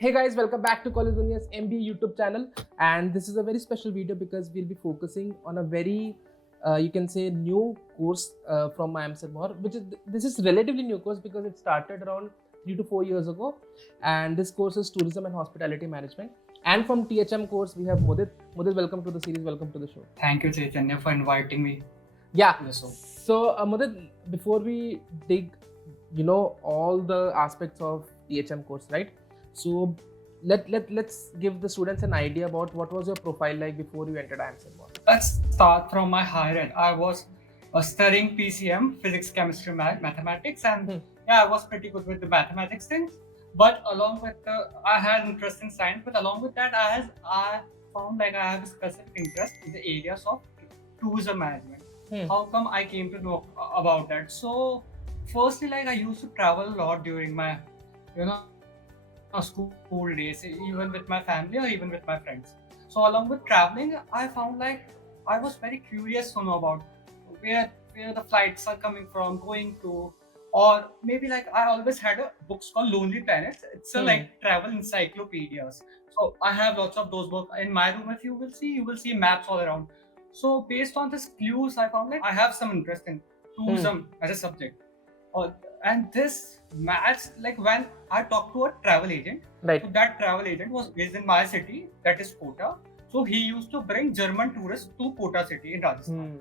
Hey guys, welcome back to College Dunia's MBA YouTube channel, and this is a very special video because we'll be focusing on a very you can say new course from IIM Sirmaur, which is this is relatively new course because it started around 3 to 4 years ago, and this course is Tourism and Hospitality Management. And from THM course we have Mudit. Mudit, welcome to the series, welcome to the show. Thank you, Chaitanya, for inviting me. Yeah. Yes, sir. So Mudit, before we dig, all the aspects of THM course, right? So let's give the students an idea about what was your profile like before you entered IIM Sirmaur. Let's start from my higher end. I was studying PCM, physics, chemistry, mathematics, and I was pretty good with the mathematics things. But along with I had interest in science. But along with that, I found like I have a specific interest in the areas of tourism management. How come I came to know about that? So, firstly, like I used to travel a lot during my, school days, even with my family or even with my friends. So along with traveling, I found like I was very curious to know about where the flights are coming from, going to, or maybe like I always had a books called Lonely Planets. It's a like travel encyclopedias. So I have lots of those books in my room. If you will see maps all around. So based on these clues, I found like I have some interest in tourism as a subject. And this match, like when I talked to a travel agent, Right. so that travel agent was based in my city, that is Kota. So he used to bring German tourists to Kota city in Rajasthan.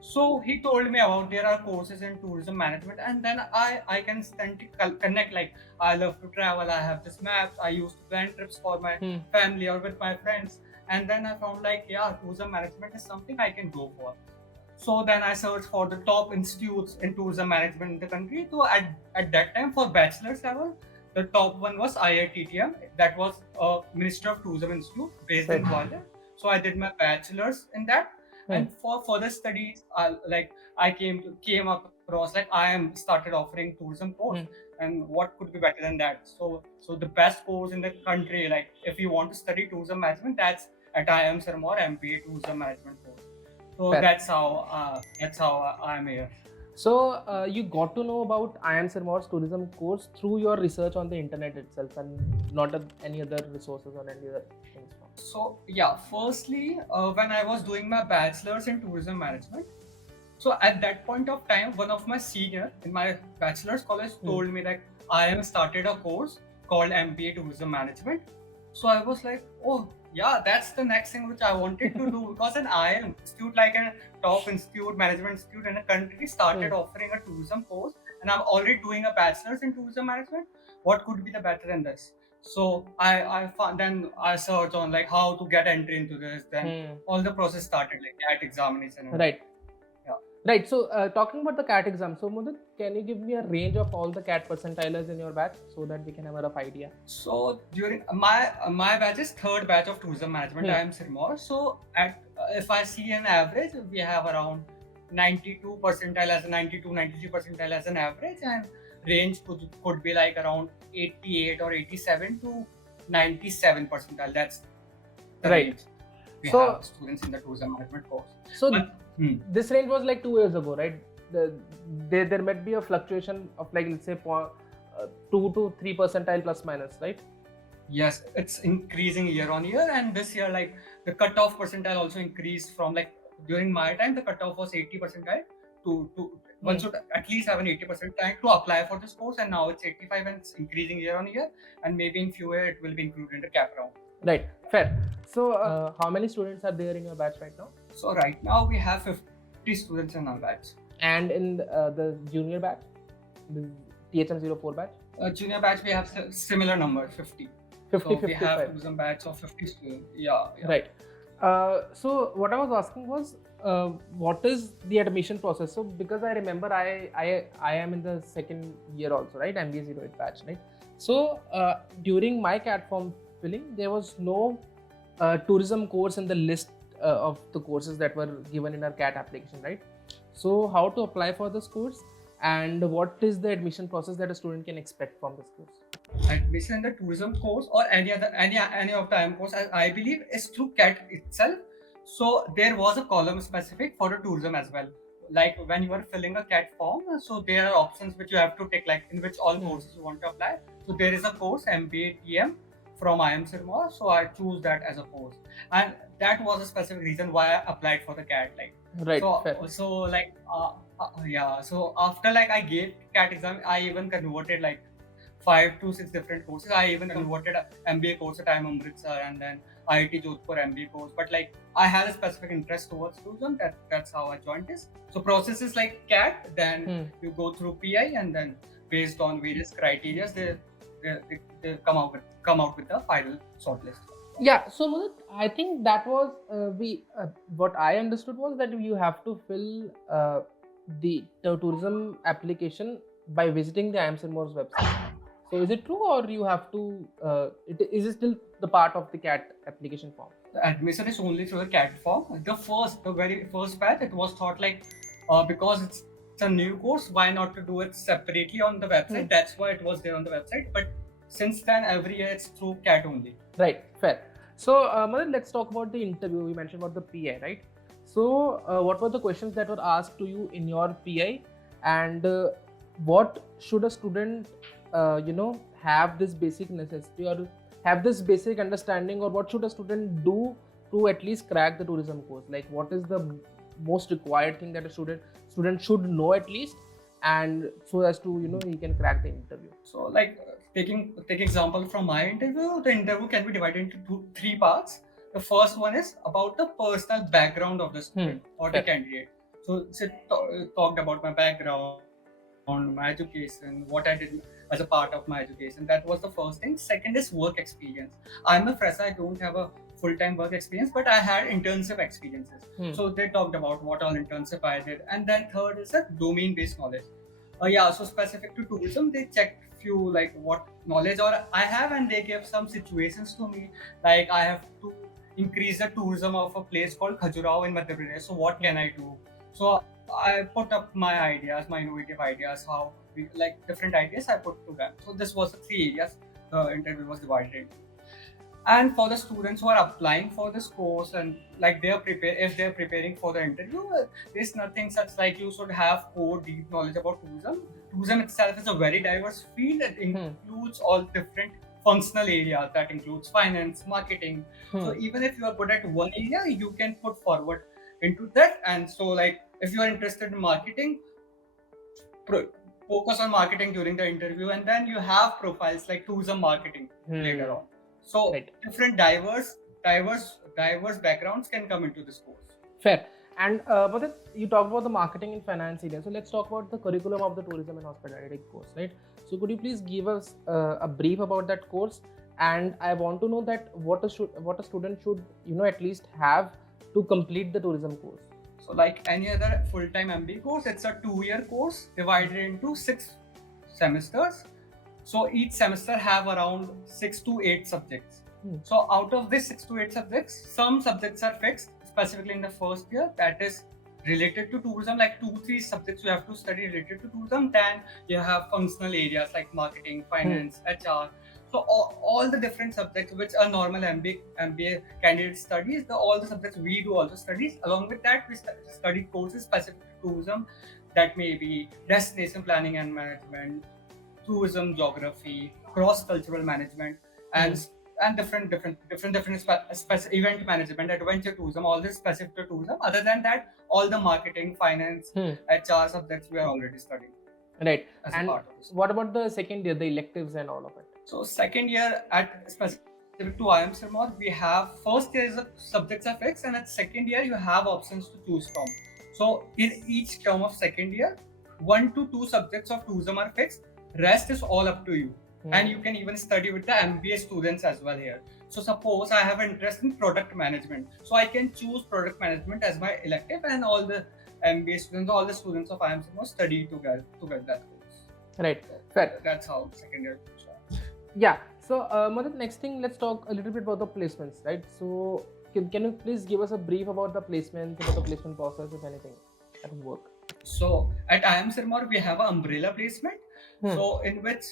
So he told me about there are courses in tourism management, and then I can connect, like I love to travel, I have this maps, I used to plan trips for my family or with my friends, and then I found like tourism management is something I can go for. So then I searched for the top institutes in tourism management in the country. So at that time for bachelor's level, the top one was THM. That was a Minister of Tourism Institute based in Gwalior. So I did my bachelor's in that. And for further studies, I came across like IIM started offering tourism course, and what could be better than that? So the best course in the country, like if you want to study tourism management, that's at IIM Sirmaur MBA Tourism Management course. So that's how I'm here. So you got to know about IIM Sirmaur's tourism course through your research on the internet itself, and not any other resources or any other things. So firstly, when I was doing my bachelor's in tourism management, so at that point of time, one of my senior in my bachelor's college told me that IIM started a course called MBA Tourism Management. So I was like, oh yeah, that's the next thing which I wanted to do, because an IIM institute, like a top institute, management institute in a country, started offering a tourism course, and I'm already doing a bachelor's in tourism management. What could be the better than this? So I found, then I searched on like how to get entry into this. Then all the process started, like CAT examination. Right. Right. So talking about the CAT exam, so Mudit, can you give me a range of all the CAT percentiles in your batch so that we can have a rough idea? So during my batch is third batch of tourism management, IIM Sirmaur. So at if I see an average, we have around 92 percentile as a 92, 93 percentile as an average, and range could be like around 88 or 87 to 97 percentile. That's the range we have students in the tourism management course. So this range was like 2 years ago, right? There might be a fluctuation of like, let's say 2 to 3 percentile plus minus, right? Yes, it's increasing year on year, and this year like the cutoff percentile also increased from like during my time the cutoff was 80 percentile to one should at least have an 80 percentile to apply for this course, and now it's 85 and it's increasing year on year, and maybe in few years it will be included in the cap round. Right, fair. So how many students are there in your batch right now? So right now we have 50 students in our batch. And in the junior batch, the THM04 batch? Junior batch we have similar number, 50. 50, so 55. We have tourism batch of 50 students. Yeah. Right. So what I was asking was, what is the admission process? So because I remember I am in the second year also, right? MBA 08 batch, right? So during my CAT form filling, there was no tourism course in the list of the courses that were given in our CAT application, right? So how to apply for this course, and what is the admission process that a student can expect from this course? Admission in the tourism course or any of the IIM course, I believe, is through CAT itself. So there was a column specific for the tourism as well. Like when you are filling a CAT form, so there are options which you have to take, like in which all courses you want to apply. So there is a course MBA TM from IIM Sirmaur, so I choose that as a course, and that was a specific reason why I applied for the CAT. Like, Right. Fair. so like yeah. So after like I gave CAT exam, I even converted like 5 to 6 different courses. I even converted a MBA course at IIM Amritsar and then IIT Jodhpur MBA course. But like I had a specific interest towards tourism. That's how I joined this. So process is like CAT, then you go through PI, and then based on various criteria, they come out with the final shortlist. Yeah, so Mudit, I think that was what I understood was that you have to fill the tourism application by visiting the IIM Sirmaur's website. So is it true, or you have to? Is it still the part of the CAT application form? The admission is only through the CAT form. The very first batch, it was thought like because it's a new course, why not to do it separately on the website? That's why it was there on the website. But since then, every year it's through CAT only. Right, fair. So, Mudit, let's talk about the interview. You mentioned about the PI, right? So, what were the questions that were asked to you in your PI, and what should a student, have this basic necessity or have this basic understanding, or what should a student do to at least crack the tourism course? Like, what is the most required thing that a student should know at least, and so as to he can crack the interview? So, like take example from my interview. The interview can be divided into three parts. The first one is about the personal background of the student or the candidate. So talked about my background, my education, what I did as a part of my education. That was the first thing. Second is work experience. I'm a fresher. I don't have a full-time work experience, but I had internship experiences. So they talked about what all internship I did. And then third is a domain-based knowledge. So specific to tourism, they checked few like what knowledge or I have, and they gave some situations to me. Like I have to increase the tourism of a place called Khajuraho in Madhya Pradesh. So what can I do? So I put up my ideas, my innovative ideas, how we like different ideas I put to them. So this was the three areas the interview was divided into. And for the students who are applying for this course and like if they're preparing for the interview, there's nothing such like you should have core deep knowledge about tourism. Tourism itself is a very diverse field. It includes all different functional areas. That includes finance, marketing. So even if you are good at one area, you can put forward into that. And so like if you are interested in marketing, focus on marketing during the interview, and then you have profiles like tourism marketing later on. So different diverse backgrounds can come into this course. Fair. And but you talked about the marketing and finance area. So let's talk about the curriculum of the tourism and hospitality course, right? So could you please give us a brief about that course? And I want to know that what a student should at least have to complete the tourism course. So like any other full-time MBA course, it's a 2-year course divided into 6 semesters. So each semester have around 6 to 8 subjects. So out of these 6 to 8 subjects, some subjects are fixed, specifically in the first year, that is related to tourism, like 2-3 subjects you have to study related to tourism. Then you have functional areas like marketing, finance, HR. So all the different subjects which a normal MBA candidate studies, all the subjects we do also studies. Along with that, we study courses specific to tourism, that may be destination planning and management, tourism geography, cross-cultural management, and different event management, adventure tourism, all this specific to tourism. Other than that, all the marketing, finance, HR subjects we are already studying. Right. And what about the second year, the electives and all of it? So second year at specific to IIM Sirmaur, we have first year is the subjects are fixed, and at second year you have options to choose from. So in each term of second year, 1 to 2 subjects of tourism are fixed. Rest is all up to you. And you can even study with the MBA students as well here. So suppose I have interest in product management, so I can choose product management as my elective, and all the MBA students, all the students of IIM Sirmaur study together to get that course. Right. Fair. That's how second year goes on. Yeah. So Mudit, next thing, let's talk a little bit about the placements, right? So can you please give us a brief about the placements, about the placement process, if anything, that will work? So at IIM Sirmaur, we have an umbrella placement. So in which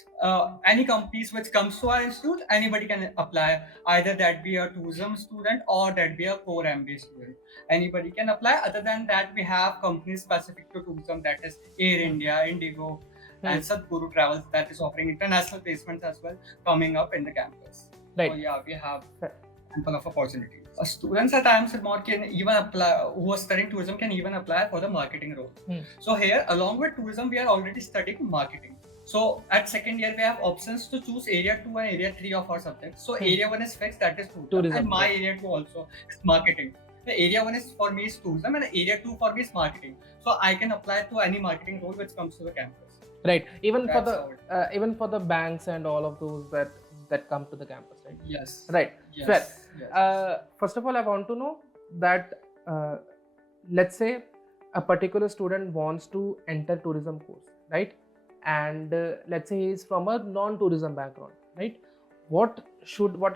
any companies which comes to our institute, anybody can apply, either that be a tourism student or that be a core MBA student. Anybody can apply. Other than that, we have companies specific to tourism, that is Air India, Indigo, and Sadhguru Travels, that is offering international placements as well, coming up in the campus. Right. So yeah, we have Fair. ample of opportunities. Students at IIM Sirmaur can even apply, who are studying tourism can even apply for the marketing role. So here, along with tourism, we are already studying marketing. So at second year, we have options to choose area 2 and area 3 of our subjects. So area 1 is fixed, that is tourism. And my area 2 also is marketing. The area 1 is for me is tourism and area 2 for me is marketing. So I can apply to any marketing role which comes to the campus. Right. Even That's even for the banks and all of those that come to the campus, right? Yes. Right. Yes. Fair. Yes. First of all, I want to know that let's say a particular student wants to enter tourism course, right? And let's say he is from a non-tourism background, right? What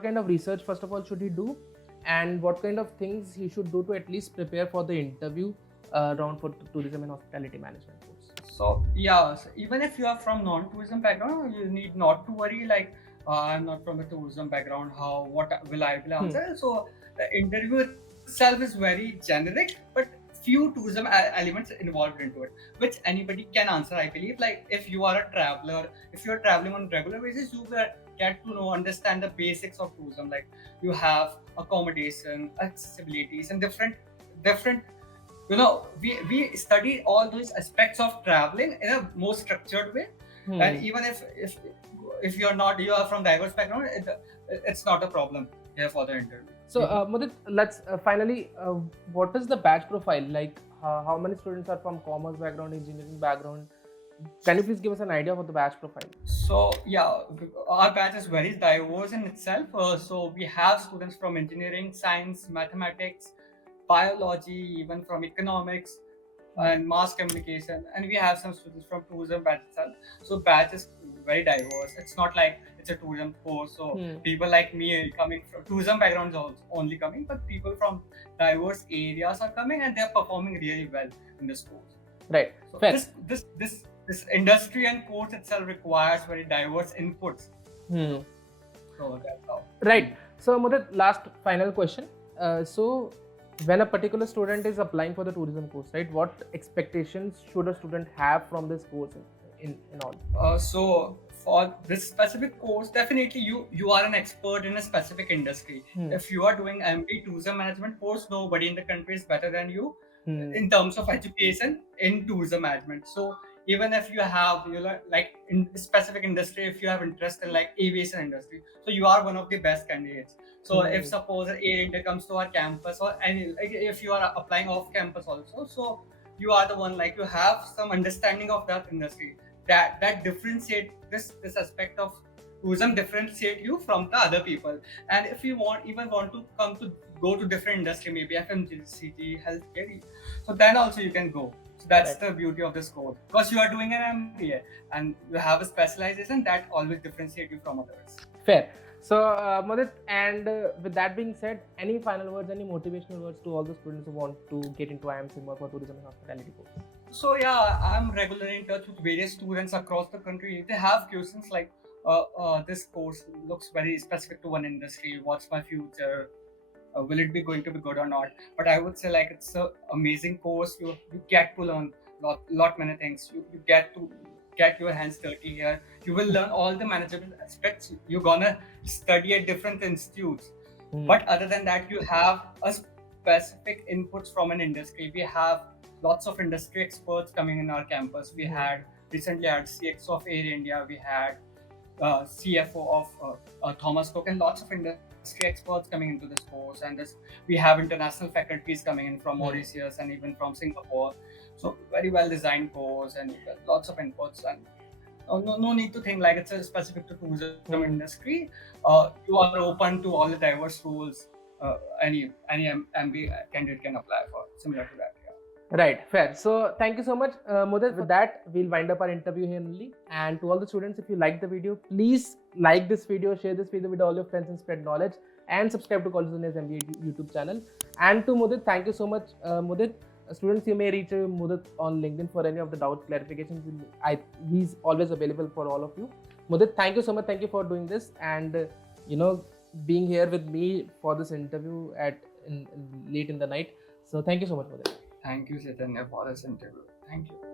kind of research first of all should he do, and what kind of things he should do to at least prepare for the interview round for tourism and hospitality management course? So yeah, so even if you are from non-tourism background, you need not to worry like I'm not from a tourism background. What will I answer? So the interview itself is very generic, but few tourism elements involved into it, which anybody can answer. I believe, like if you are a traveler, if you are traveling on regular basis, you will get to understand the basics of tourism. Like you have accommodation, accessibilities, and different. We study all those aspects of traveling in a more structured way. And even if you are from diverse background, it's not a problem here for the interview. So Mudit, let's finally, what is the batch profile? Like how many students are from commerce background, engineering background? Can you please give us an idea of the batch profile? So yeah, our batch is very diverse in itself. So we have students from engineering, science, mathematics, biology, even from economics and mass communication, and we have some students from tourism batch itself. So batch is very diverse. It's not like it's a tourism course. So people like me coming from tourism backgrounds also only coming, but people from diverse areas are coming and they're performing really well in this course. Right. So this industry and course itself requires very diverse inputs. So that's how. Right. So Mudit, last final question. So when a particular student is applying for the tourism course, right, what expectations should a student have from this course in all? So for this specific course, definitely you are an expert in a specific industry. If you are doing MBA tourism management course, nobody in the country is better than you in terms of education in tourism management. So even if you have like in specific industry, if you have interest in like aviation industry, so you are one of the best candidates. So if suppose Air India comes to our campus, or any, like if you are applying off campus also, so you are the one, like you have some understanding of that industry that differentiate this aspect of tourism, differentiate you from the other people. And if you want to go to different industry, maybe FMCG, healthcare, so then also you can go. So that's the beauty of this course, because you are doing an MBA and you have a specialization that always differentiate you from others. Fair. So Mudit, and with that being said, any final words, any motivational words to all the students who want to get into IIM Sirmaur for tourism and hospitality course? So yeah, I'm regularly in touch with various students across the country. If they have questions like this course looks very specific to one industry, what's my future, will it be going to be good or not? But I would say like it's an amazing course. You get to learn lot many things. You get to get your hands dirty here. You will learn all the management aspects. You're gonna study at different institutes. But other than that, you have a specific inputs from an industry. We have lots of industry experts coming in our campus. We recently had CXO of Air India. We had CFO of Thomas Cook, and lots of industry experts coming into this course. And we have international faculties coming in from Mauritius and even from Singapore. So very well designed course and lots of inputs, and no need to think like it's a specific to tourism industry. You are open to all the diverse roles. Any MBA candidate can apply for, similar to that. Right, fair. So thank you so much, Mudit. With that, we'll wind up our interview here only. And to all the students, if you like the video, please like this video, share this video with all your friends and spread knowledge, and subscribe to College Juniors MBA YouTube channel. And to Mudit, thank you so much, Mudit. Students, you may reach Mudit on LinkedIn for any of the doubt clarifications. He's always available for all of you. Mudit, thank you so much. Thank you for doing this, and being here with me for this interview late in the night. So thank you so much, Mudit. Thank you, Chaitanya, for this interview. Thank you.